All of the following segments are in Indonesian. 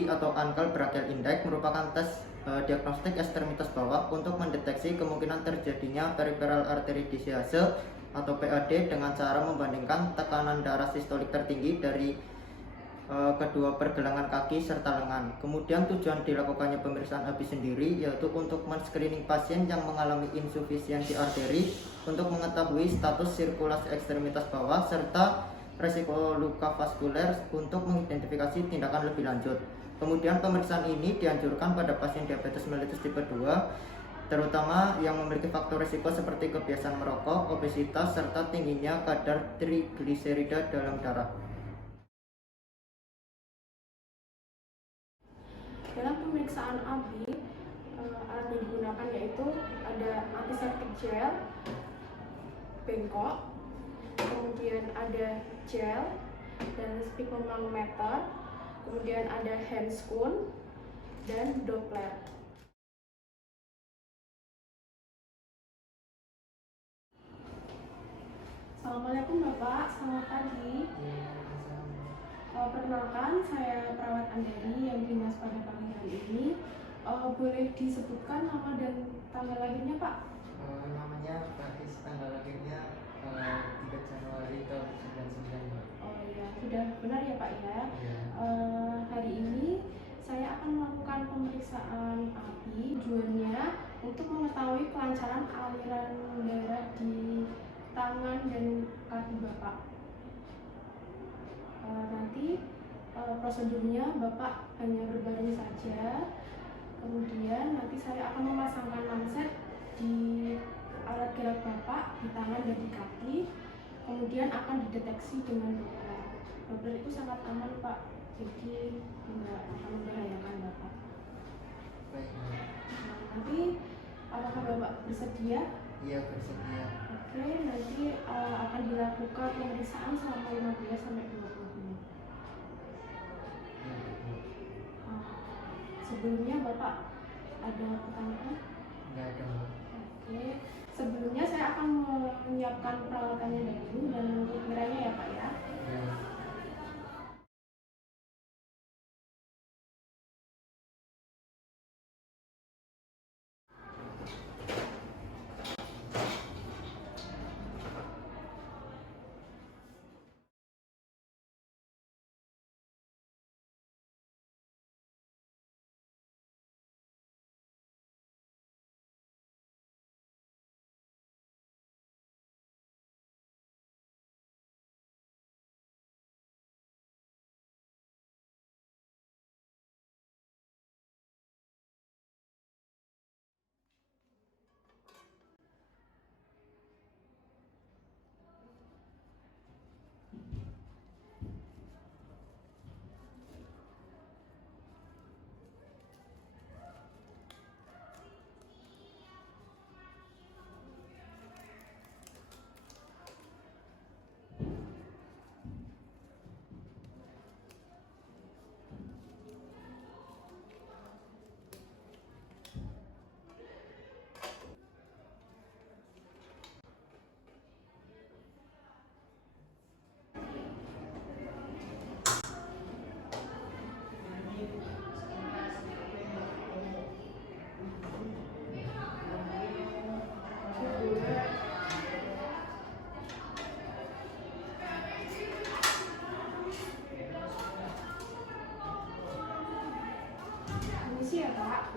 ABI atau Ankle Brachial Index merupakan tes diagnostik ekstremitas bawah untuk mendeteksi kemungkinan terjadinya peripheral artery disease atau PAD dengan cara membandingkan tekanan darah sistolik tertinggi dari kedua pergelangan kaki serta lengan. Kemudian tujuan dilakukannya pemeriksaan ABI sendiri yaitu untuk men-screening pasien yang mengalami insufisiensi arteri untuk mengetahui status sirkulasi ekstremitas bawah serta resiko luka vaskuler untuk mengidentifikasi tindakan lebih lanjut. Kemudian pemeriksaan ini dianjurkan pada pasien diabetes mellitus tipe 2, terutama yang memiliki faktor risiko seperti kebiasaan merokok, obesitas, serta tingginya kadar trigliserida dalam darah. Dalam pemeriksaan ABI, alat yang digunakan yaitu ada antiseptik gel, bengkok, kemudian ada gel dan sphygmomanometer, kemudian ada handscoon dan Doppler. Assalamualaikum Bapak, selamat pagi. Perkenalkan, saya perawat Andari yang dinas pada pagi hari ini. Boleh disebutkan nama dan tanggal lahirnya Pak? Namanya Faiz, tanggal lahirnya 3 Januari tahun 1999. Oh ya, sudah benar ya Pak ya. Ya. Hari ini saya akan melakukan pemeriksaan ABI. Tujuannya untuk mengetahui kelancaran aliran darah di tangan dan kaki Bapak. Nanti prosedurnya Bapak hanya berbaring saja. Kemudian nanti saya akan memasangkan lancet di alat gerak Bapak di tangan dan di kaki. Kemudian akan dideteksi dengan Doppler. Doppler itu sangat aman Pak, jadi tidak akan membahayakan Bapak. Baik. Nanti apakah Bapak bersedia? Iya, bersedia. Oke, nanti akan dilakukan pemeriksaan selama 15 sampai 20 menit. Ya, Bu. Sebelumnya Bapak ada pertanyaan? Enggak ada, Bu. Oke, sebelumnya saya akan menyiapkan peralatannya dulu dan untuk kiranya ya Pak ya. Ya. Permisi ya Pak.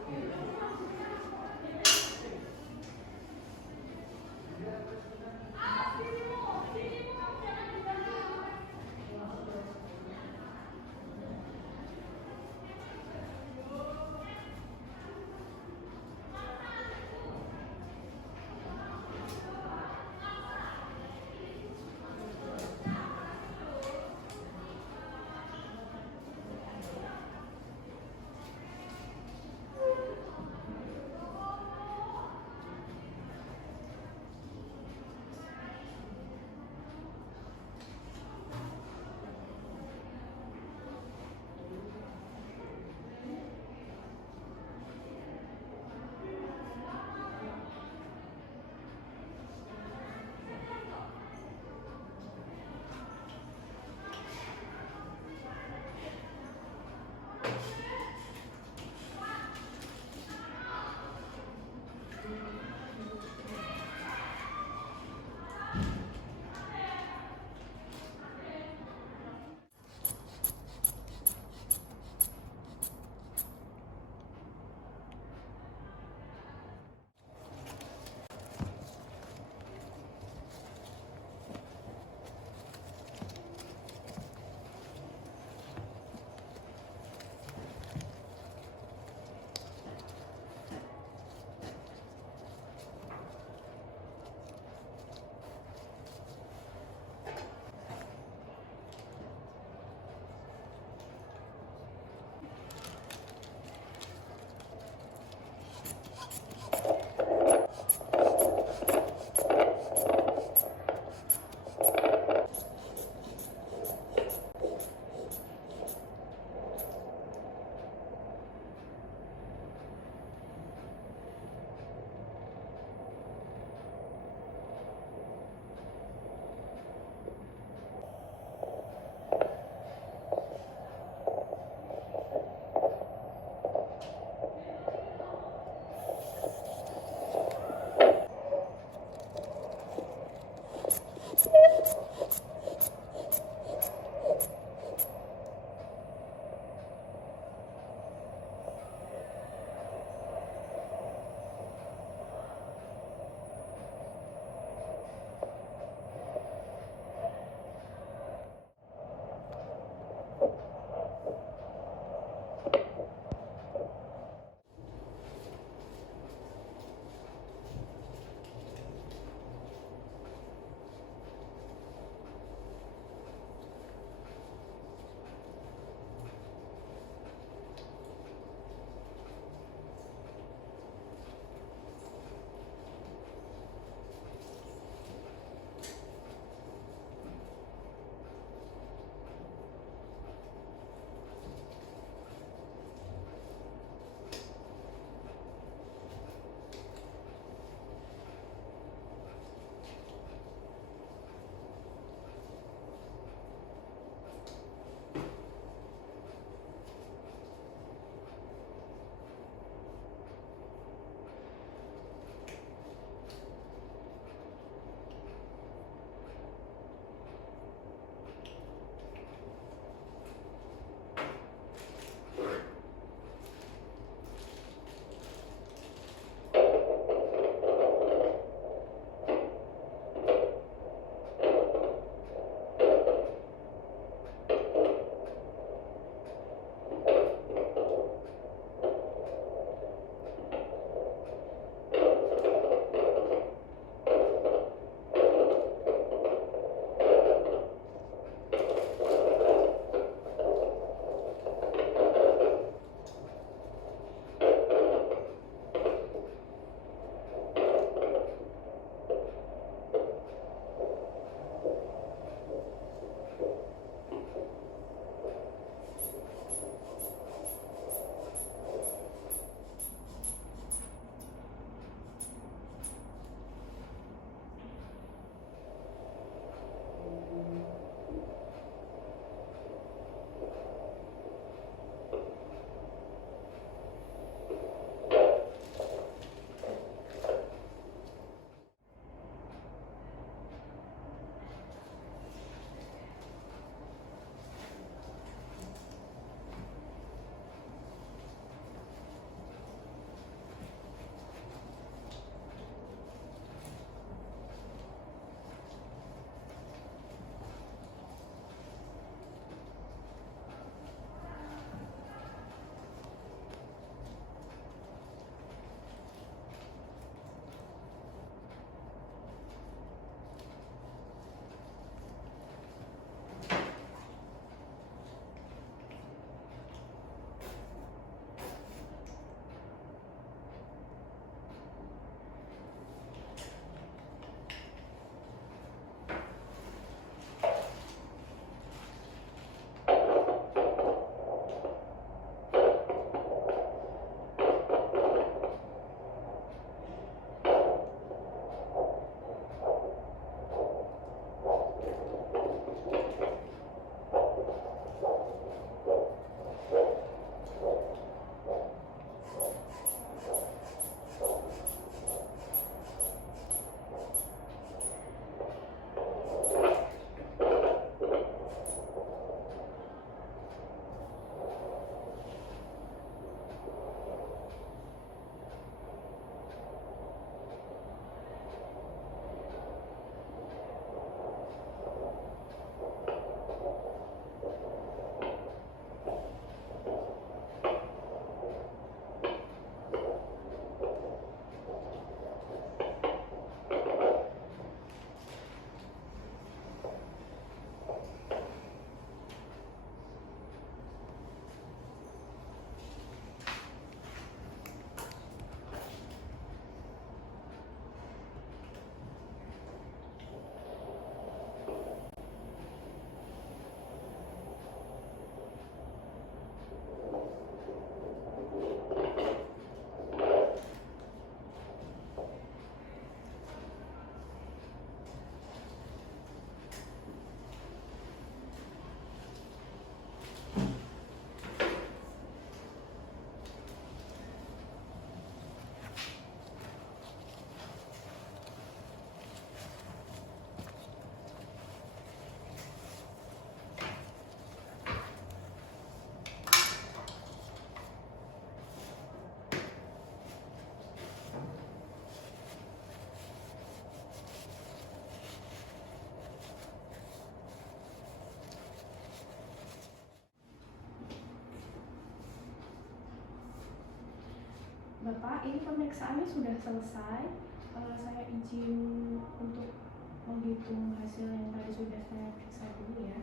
Bapak, ini pemeriksaannya sudah selesai. Saya izin untuk menghitung hasil yang tadi sudah saya periksa dulu ya.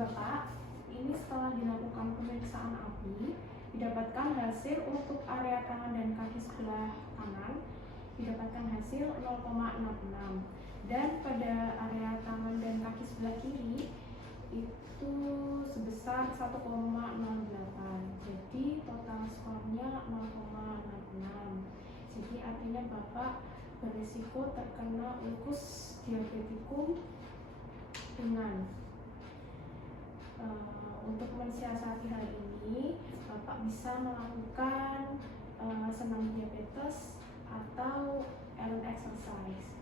Bapak, ini setelah dilakukan pemeriksaan ABI, didapatkan hasil untuk area tangan dan kaki sebelah kanan didapatkan hasil 0,66, dan pada area tangan dan kaki sebelah kiri itu sebesar 1,08. Jadi total skornya 0,66. Jadi artinya Bapak berisiko terkena ulkus diabetikum ringan. Untuk mensiasati hal ini, Bapak bisa melakukan senam diabetes atau iron exercise,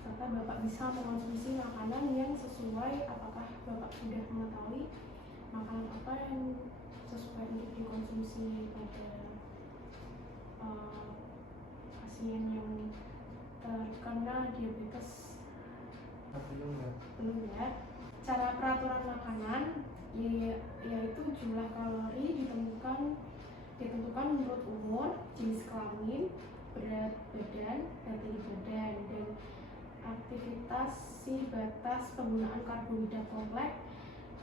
serta Bapak bisa mengonsumsi makanan yang sesuai. Apakah Bapak sudah mengetahui makanan apa yang sesuai untuk dikonsumsi pada pasien yang terkena diabetes? Belum ya. Cara peraturan makanan yaitu jumlah kalori ditentukan menurut umur, jenis kelamin, berat badan, dan tinggi badan, dan aktivitas batas penggunaan karbohidrat kompleks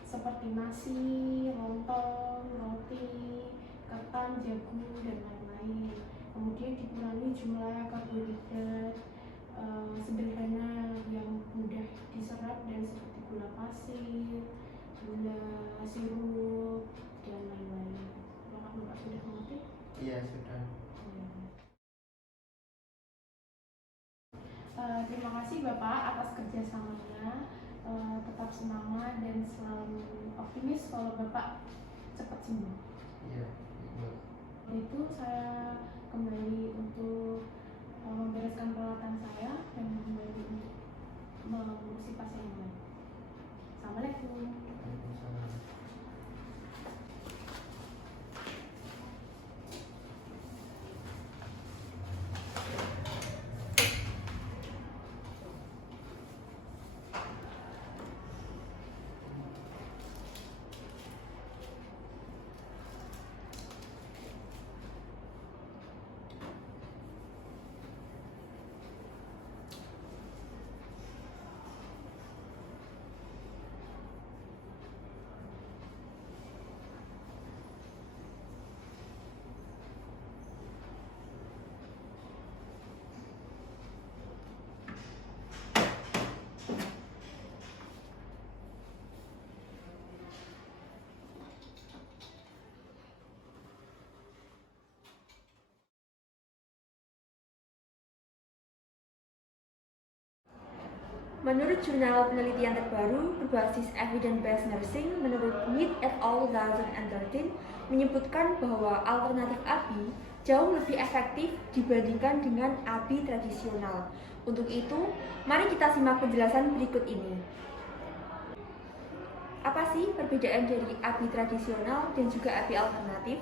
seperti nasi, lontong, roti, ketan, jagung, dan lain-lain. Kemudian dikurangi jumlah karbohidrat sederhana yang mudah diserap dan seperti gula pasir, gula sirup, dan lain-lain. Apakah Bapak sudah mengerti? Iya, sudah. Terima kasih Bapak atas kerjasamanya. Tetap semangat dan selalu optimis kalau Bapak cepat sembuh. Iya. Itu saya kembali untuk membereskan peralatan saya dan kembali untuk mengurusi pasien yang lain. Assalamualaikum. Waalaikumsalam. Menurut jurnal penelitian terbaru berbasis evidence-based nursing menurut Mead et al. 2013 menyebutkan bahwa alternatif ABI jauh lebih efektif dibandingkan dengan ABI tradisional. Untuk itu, mari kita simak penjelasan berikut ini. Apa sih perbedaan dari ABI tradisional dan juga ABI alternatif?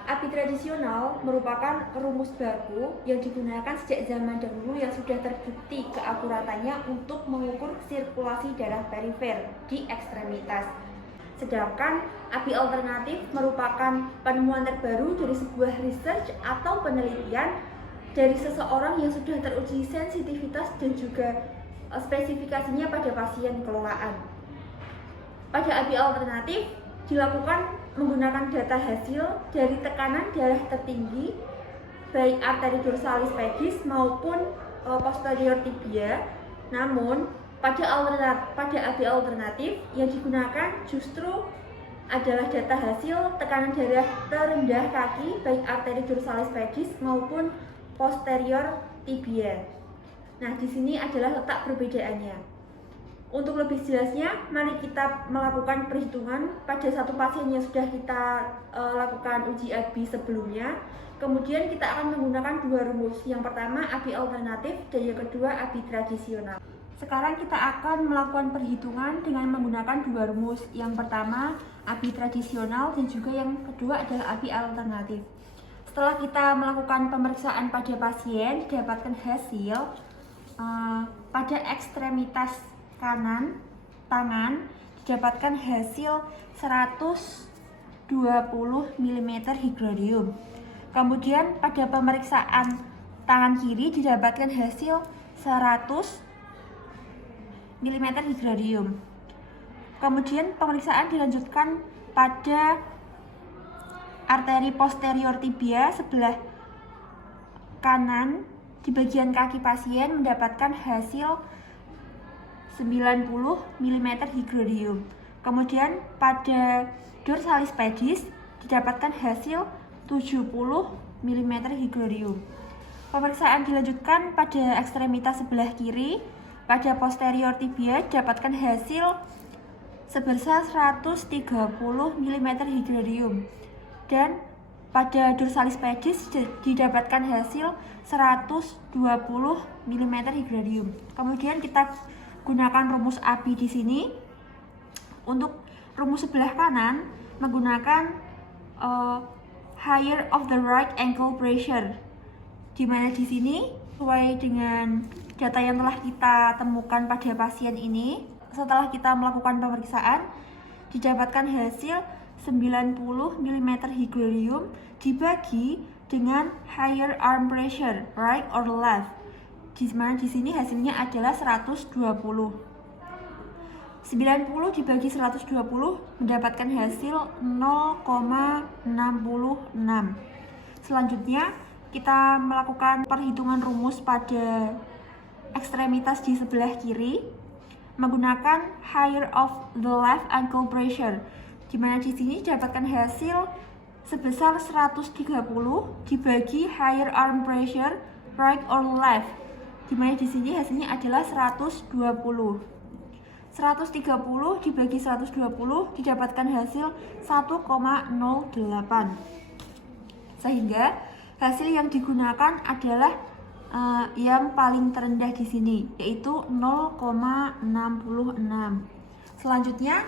ABI tradisional merupakan rumus baku yang digunakan sejak zaman dahulu yang sudah terbukti keakuratannya untuk mengukur sirkulasi darah perifer di ekstremitas. Sedangkan ABI alternatif merupakan penemuan terbaru dari sebuah research atau penelitian dari seseorang yang sudah teruji sensitivitas dan juga spesifikasinya pada pasien kelolaan. Pada ABI alternatif dilakukan menggunakan data hasil dari tekanan darah tertinggi baik arteri dorsalis pedis maupun posterior tibia. Namun pada ABI alternatif yang digunakan justru adalah data hasil tekanan darah terendah kaki baik arteri dorsalis pedis maupun posterior tibia. Nah, di sini adalah letak perbedaannya. Untuk lebih jelasnya, mari kita melakukan perhitungan pada satu pasien yang sudah kita lakukan uji ABI sebelumnya. Kemudian kita akan menggunakan dua rumus. Yang pertama ABI alternatif dan yang kedua ABI tradisional. Sekarang kita akan melakukan perhitungan dengan menggunakan dua rumus. Yang pertama ABI tradisional dan juga yang kedua adalah ABI alternatif. Setelah kita melakukan pemeriksaan pada pasien, didapatkan hasil pada ekstremitas kanan tangan didapatkan hasil 120 mm higrodium. Kemudian pada pemeriksaan tangan kiri didapatkan hasil 100 mm higrodium. Kemudian pemeriksaan dilanjutkan pada arteri posterior tibia sebelah kanan di bagian kaki pasien mendapatkan hasil 90 mm higrodium. Kemudian pada dorsalis pedis didapatkan hasil 70 mm higrodium. Pemeriksaan dilanjutkan pada ekstremitas sebelah kiri. Pada posterior tibia didapatkan hasil sebesar 130 mm higrodium. Dan pada dorsalis pedis didapatkan hasil 120 mm higrodium. Kemudian kita gunakan rumus ABI di sini. Untuk rumus sebelah kanan menggunakan higher of the right ankle pressure, di mana di sini sesuai dengan data yang telah kita temukan pada pasien ini, setelah kita melakukan pemeriksaan didapatkan hasil 90 mm higrodium dibagi dengan higher arm pressure right or left, di mana di sini hasilnya adalah 120. 90 dibagi 120 mendapatkan hasil 0,66. Selanjutnya kita melakukan perhitungan rumus pada ekstremitas di sebelah kiri menggunakan higher of the left ankle pressure, di mana di sini didapatkan hasil sebesar 130 dibagi higher arm pressure right or left, di mana di sini hasilnya adalah 120. 130 dibagi 120 didapatkan hasil 1,08. Sehingga hasil yang digunakan adalah yang paling terendah di sini, yaitu 0,66. Selanjutnya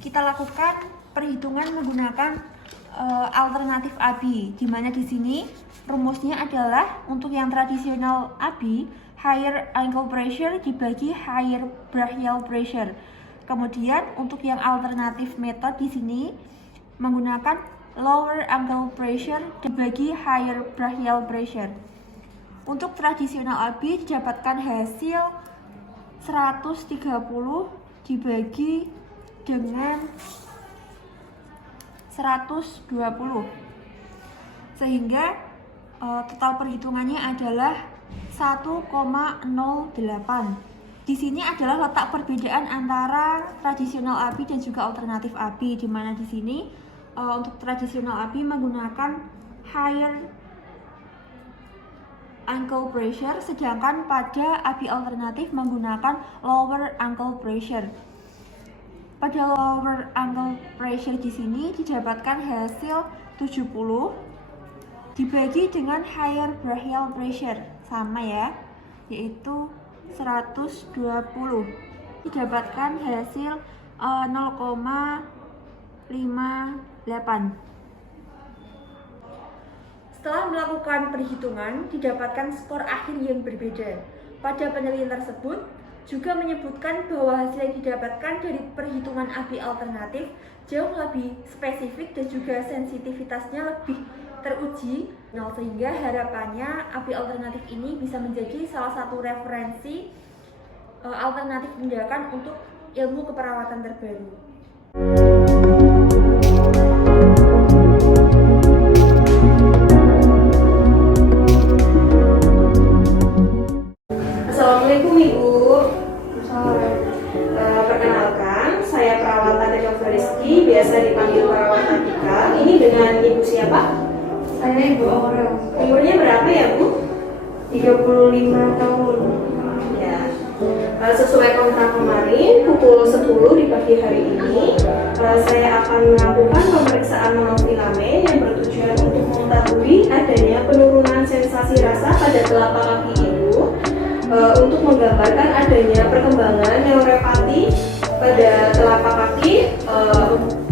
kita lakukan perhitungan menggunakan alternatif ABI, di mana di sini rumusnya adalah untuk yang tradisional ABI higher ankle pressure dibagi higher brachial pressure. Kemudian untuk yang alternatif method di sini menggunakan lower ankle pressure dibagi higher brachial pressure. Untuk tradisional ABI didapatkan hasil 130 dibagi dengan 120, sehingga total perhitungannya adalah 1,08. Di sini adalah letak perbedaan antara tradisional ABI dan juga alternatif ABI, di mana di sini untuk tradisional ABI menggunakan higher ankle pressure, sedangkan pada ABI alternatif menggunakan lower ankle pressure. Pada lower ankle pressure di sini didapatkan hasil 70 dibagi dengan higher brachial pressure, sama ya, yaitu 120, didapatkan hasil 0,58. Setelah melakukan perhitungan, didapatkan skor akhir yang berbeda. Pada penelitian tersebut juga menyebutkan bahwa hasil yang didapatkan dari perhitungan ABI alternatif jauh lebih spesifik dan juga sensitivitasnya lebih teruji, sehingga harapannya ABI alternatif ini bisa menjadi salah satu referensi alternatif tindakan untuk ilmu keperawatan terbaru. Assalamualaikum Ibu. Perkenalkan, saya perawat Tata Jova Rizky, biasa dipanggil perawat Atika. Ini dengan Ibu siapa? Saya Ibu Aurel. Umurnya berapa ya Bu? 35 tahun. Ya. Sesuai kontrak kemarin, pukul 10 di pagi hari ini, saya akan melakukan pemeriksaan monofilamen yang bertujuan untuk mengetahui adanya penurunan sensasi rasa pada telapak kaki Ibu, untuk menggambarkan adanya perkembangan neuropati pada telapak kaki,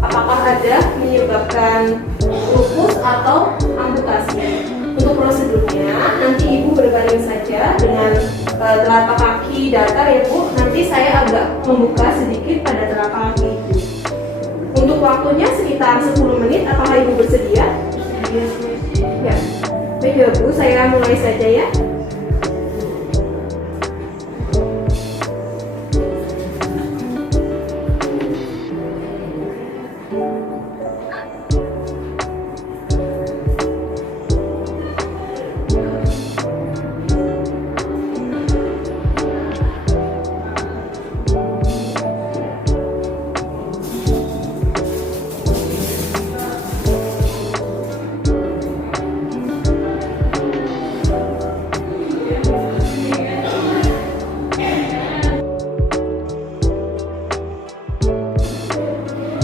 apakah ada menyebabkan lupus atau amputasi. Untuk prosedurnya nanti Ibu berbaring saja dengan telapak kaki datar ya Bu. Nanti saya agak membuka sedikit pada telapak kaki waktunya sekitar 10 menit. Apakah Ibu bersedia? Ya. Baik ya Bu, saya mulai saja ya.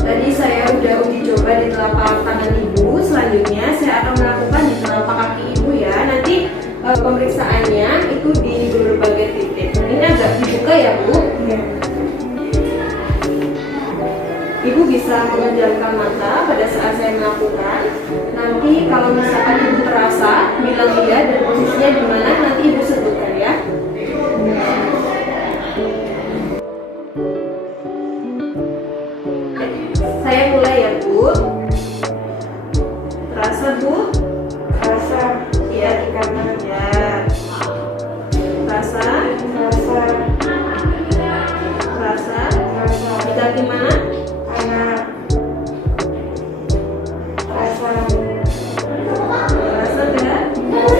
Tadi saya udah uji coba di telapak tangan Ibu. Selanjutnya saya akan melakukan di telapak kaki Ibu ya. Nanti pemeriksaannya itu di berbagai titik. Ini agak dibuka ya Bu. Ibu bisa memejamkan mata pada saat saya melakukan. Nanti kalau misalkan Ibu terasa, bilang iya dan posisinya di mana, nanti Ibu sebutkan ya. Saya mulai ya Bu. Terasa Bu? Terasa. Iya di kanan ya. Terasa? Terasa. Terasa? Terasa. Di kaki mana? Kanan. Terasa. Terasa tidak? Terasa.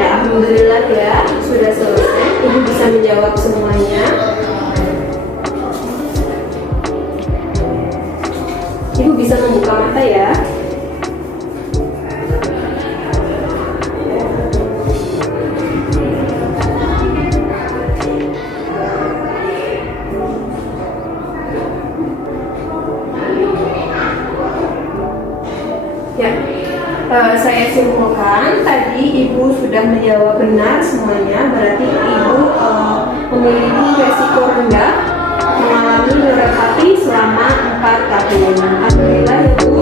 Alhamdulillah ya, sudah selesai. Ibu bisa menjawab semuanya. Ibu bisa membuka mata ya. Ya, saya simpulkan tadi Ibu sudah menjawab benar semuanya. Berarti Ibu memiliki resiko rendah mengalami neuropati selama 4 tahun. Alhamdulillah Ibu.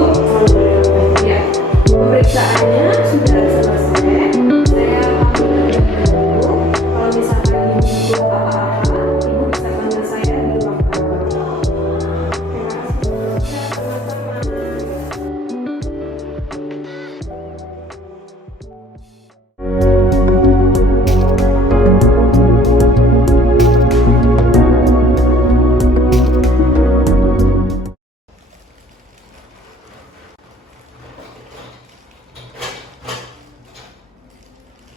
Ya, pemeriksaannya sudah selesai. Saya pamit dulu. Kalau misalkan Ibu butuh apa-apa, Ibu bisa panggil saya di ruang tamu. Terima kasih. Ya, sama-sama.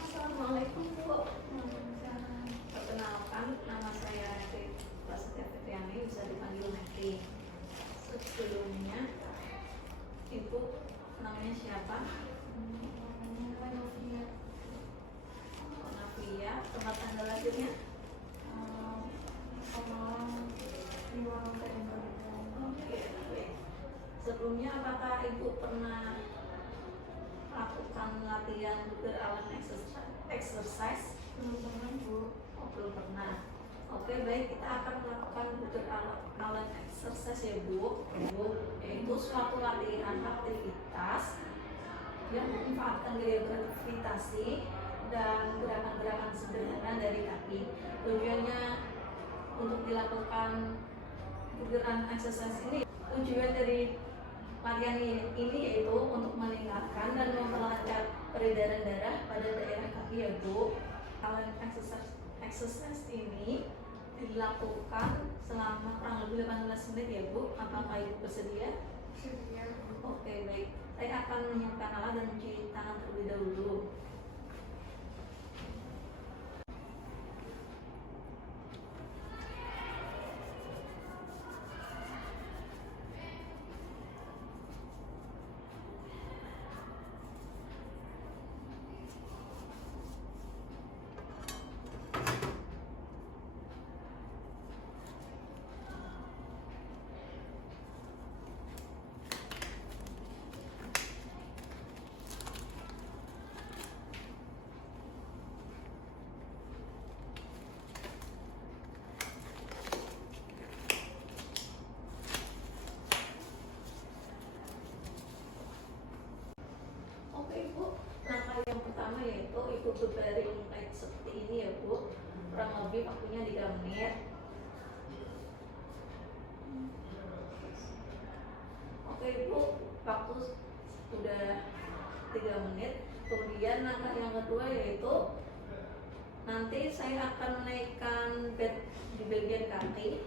Assalamualaikum Bu. Perkenalkan, nama saya Netri Prasetya Fitriani, bisa dipanggil Netri. Sebelumnya, Ibu namanya siapa? Navia. Tempat tanggal lahirnya? Oke, baik. Sebelumnya apakah Ibu pernah lakukan latihan Buger Allen exercise? Belum pernah Bu. Oh, belum pernah. Oke, baik, kita akan melakukan Buger Allen exercise ya Bu. Yaitu suatu latihan aktivitas yang memanfaatkan gaya gravitasi dan gerakan-gerakan sederhana dari kaki. Tujuannya untuk dilakukan Buger Allen exercise ini, tujuan dari latihan ini yaitu untuk meningkatkan dan memperlancar peredaran darah pada daerah kaki ya Bu. Allen exercise ini dilakukan selama kurang lebih 18 menit ya Bu. Apakah Ibu bersedia? Bersedia. Oke, baik. Saya akan menyiapkan alat dan mencuci tangan terlebih dahulu. kurang lebih waktunya 3 menit. Oke Ibu, waktu sudah 3 menit. Kemudian langkah yang kedua yaitu nanti saya akan menaikkan bed di bagian kaki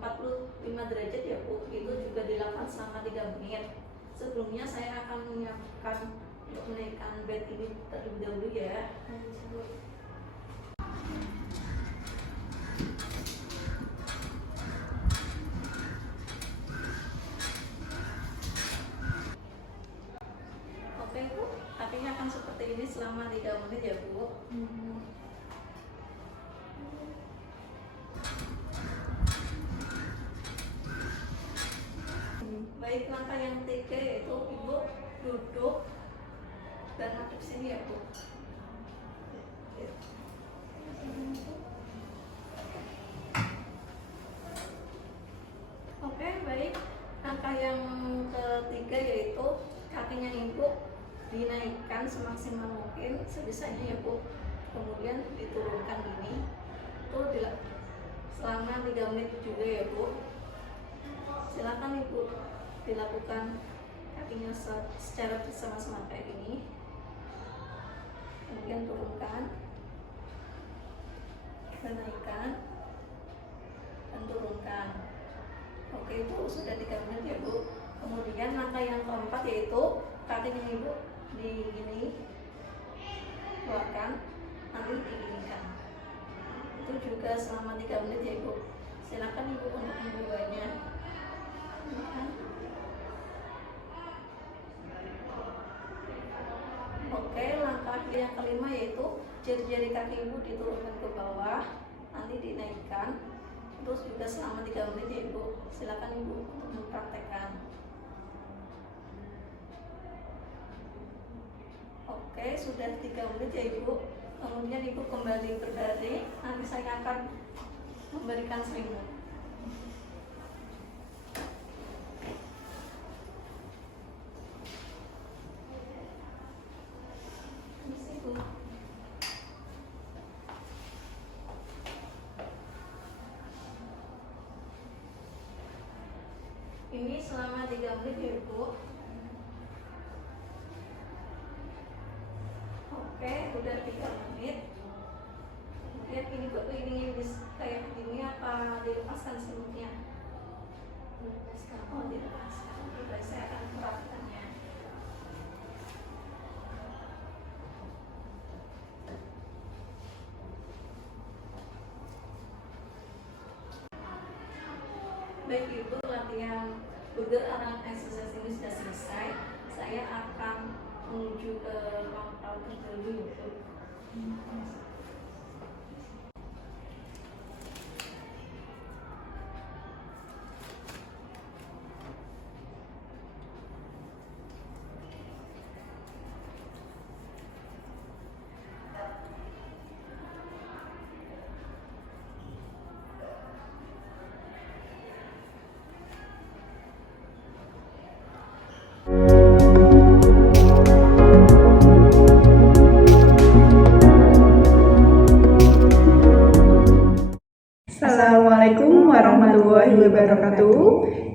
45 derajat ya Bu. Itu juga dilakukan selama 3 menit. Sebelumnya saya akan menyiapkan untuk menaikkan bed ini terlebih dahulu ya. Oke Bu, kakinya akan seperti ini selama 3 menit ya Bu. Baik, langkah yang ketiga yaitu Ibu duduk dan hadap sini ya Bu. Oke, baik. Langkah yang ketiga yaitu kakinya Ibu dinaikkan semaksimal mungkin sebisanya ya Bu. Kemudian diturunkan ini. Itu selama 3 menit juga ya Bu. Silakan Ibu dilakukan kakinya secara bersama-sama kayak ini. Kemudian turunkan, dan naikkan, dan turunkan. Oke Ibu, sudah 3 menit ya Bu. Kemudian langkah yang keempat yaitu kakinya Ibu digini, keluarkan, nanti diginikan. Itu juga selama 3 menit ya Ibu. Silakan Ibu untuk membawanya. Oke, langkah yang kelima yaitu jari-jari kaki Ibu diturunkan ke bawah, nanti dinaikkan. Terus juga selama 3 menit ya Ibu. Silakan Ibu untuk mempraktekkan. Oke, sudah 3 menit ya Ibu. Kemudian Ibu kembali berbaring. Nanti saya akan memberikan selimut. Ini selama 3 menit ya Bu. Oke, udah 3 menit. Kemudian ini Bu, ini kayak begini apa dilepaskan selimutnya? Oh, dilepaskan. Oke, saya akan merapikannya. Baik Ibu, latihan burger around exercise ini sudah selesai. Saya akan menuju ke ruang perawat terdahulu ya Bu. Assalamualaikum warahmatullahi wabarakatuh.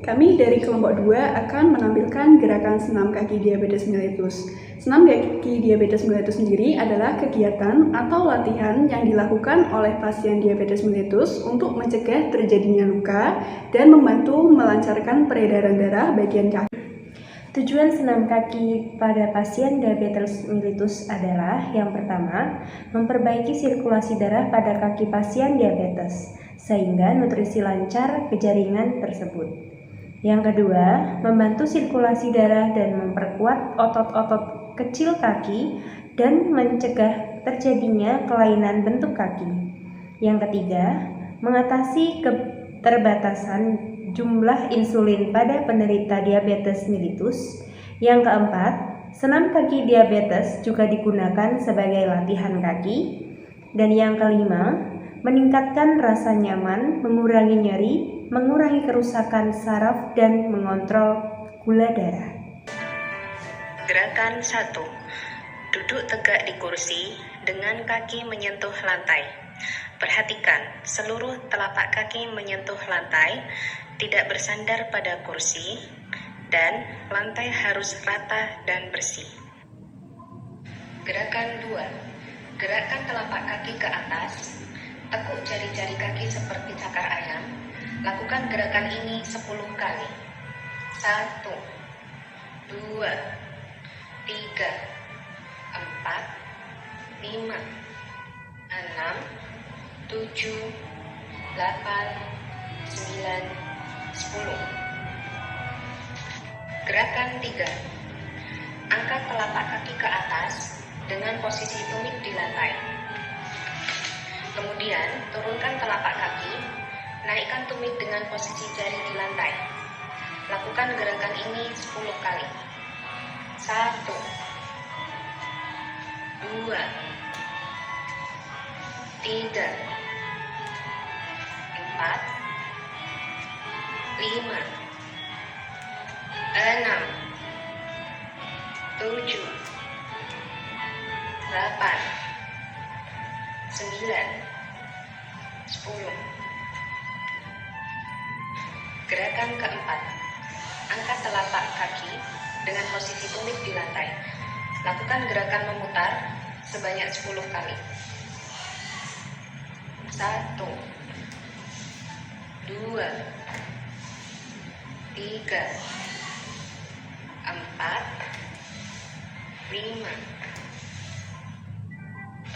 Kami dari kelompok 2 akan menampilkan gerakan senam kaki diabetes mellitus. Senam kaki diabetes mellitus sendiri adalah kegiatan atau latihan yang dilakukan oleh pasien diabetes mellitus untuk mencegah terjadinya luka dan membantu melancarkan peredaran darah bagian kaki. Tujuan senam kaki pada pasien diabetes mellitus adalah yang pertama, memperbaiki sirkulasi darah pada kaki pasien diabetes, sehingga nutrisi lancar ke jaringan tersebut. Yang kedua, membantu sirkulasi darah dan memperkuat otot-otot kecil kaki dan mencegah terjadinya kelainan bentuk kaki. Yang ketiga, mengatasi keterbatasan jumlah insulin pada penderita diabetes mellitus. Yang keempat, senam kaki diabetes juga digunakan sebagai latihan kaki. Dan yang kelima, meningkatkan rasa nyaman, mengurangi nyeri, mengurangi kerusakan saraf, dan mengontrol gula darah. Gerakan 1. Duduk tegak di kursi dengan kaki menyentuh lantai. Perhatikan, seluruh telapak kaki menyentuh lantai, tidak bersandar pada kursi, dan lantai harus rata dan bersih. Gerakan 2. Gerakkan telapak kaki ke atas, tekuk jari-jari kaki seperti cakar ayam. Lakukan gerakan ini 10 kali. 1, 2, 3, 4, 5, 6, 7, 8, 9, 10. Gerakan 3. Angkat telapak kaki ke atas dengan posisi tumit di lantai. Kemudian turunkan telapak kaki, naikkan tumit dengan posisi jari di lantai. Lakukan gerakan ini 10 kali. 1, 2, 3, 4, 5, 6, 7, 8, 9, 10. Gerakan keempat. Angkat telapak kaki dengan posisi tumit di lantai. Lakukan gerakan memutar sebanyak 10 kali. 1, 2, 3, 4, 5,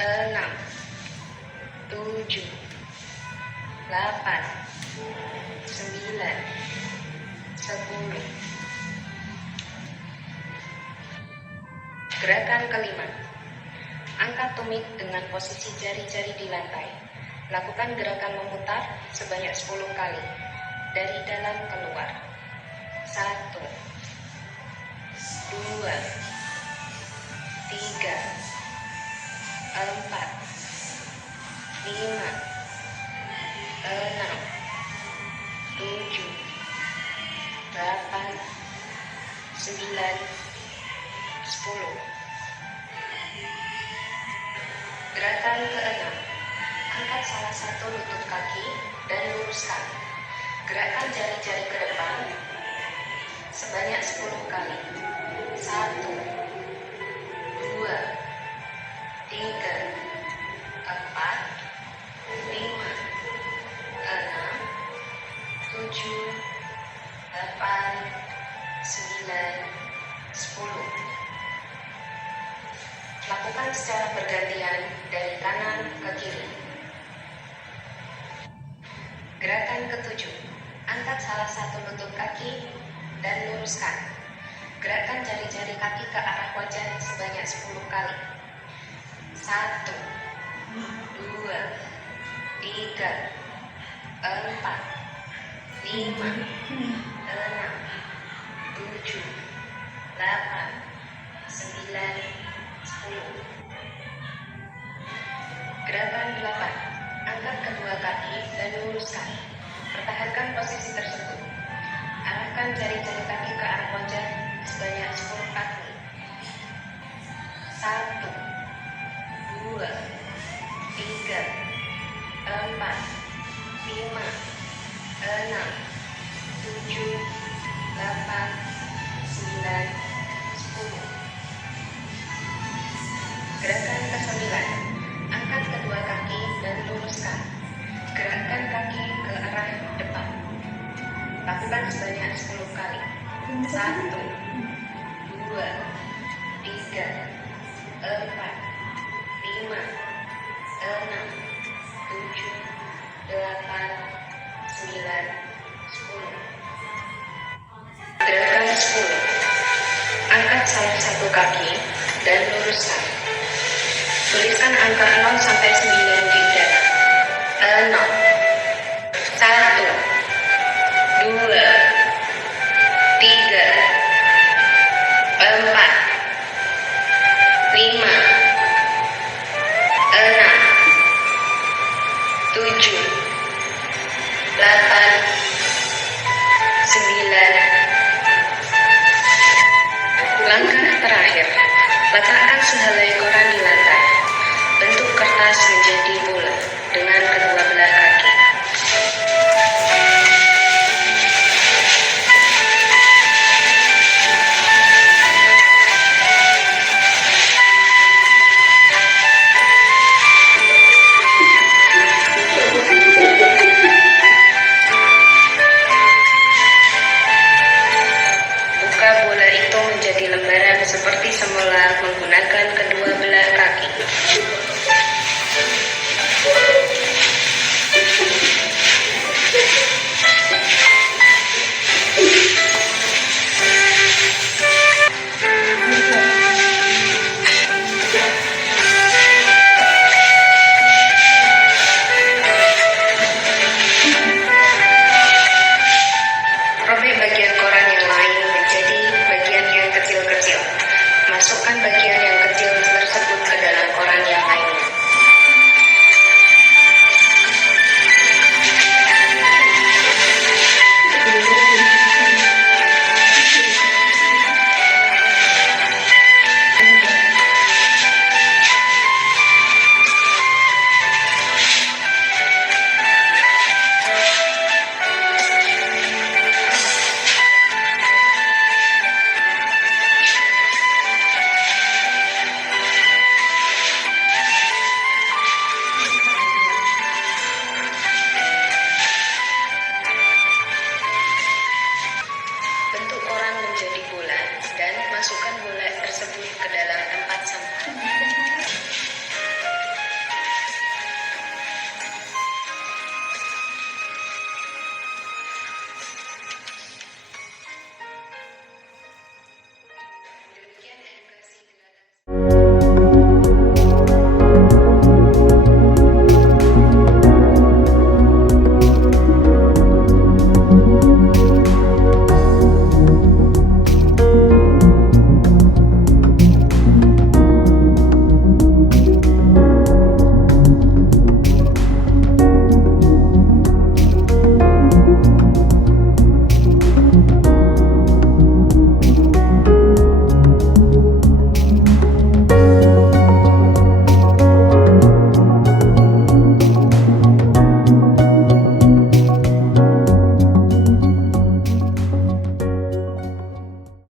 6, 7, 8, 9, 10. Gerakan kelima. Angkat tumit dengan posisi jari-jari di lantai. Lakukan gerakan memutar sebanyak 10 kali dari dalam keluar. 1, 2, 3, 4, 5, 6, 7, 8, 9, 10. Gerakan keenam. Angkat salah satu lutut kaki dan luruskan. Gerakkan jari-jari ke depan sebanyak 10 kali. 1, 2, 3, 4, 5, 6, 7, 8, 9, 10. Lakukan secara bergantian dari kanan ke kiri. Gerakan ketujuh. Angkat salah satu lutut kaki dan luruskan. Gerakkan jari-jari kaki ke arah wajah sebanyak 10 kali. 1, 2, 3, 4, 5, 6, 7, 8, 9, 10. Gerakan 8. Angkat kedua kaki dan luruskan. Pertahankan posisi tersebut. Arahkan jari-jari kaki ke arah wajah sebanyak 10 kali. 1, 2, 3, 4, 5, 6, 7, 8, 9, 10. Gerakan ke-9. Angkat kedua kaki dan luruskan. Gerakkan kaki ke arah depan. Lakukan sebanyak 10 kali. 1, 2, 3, 4,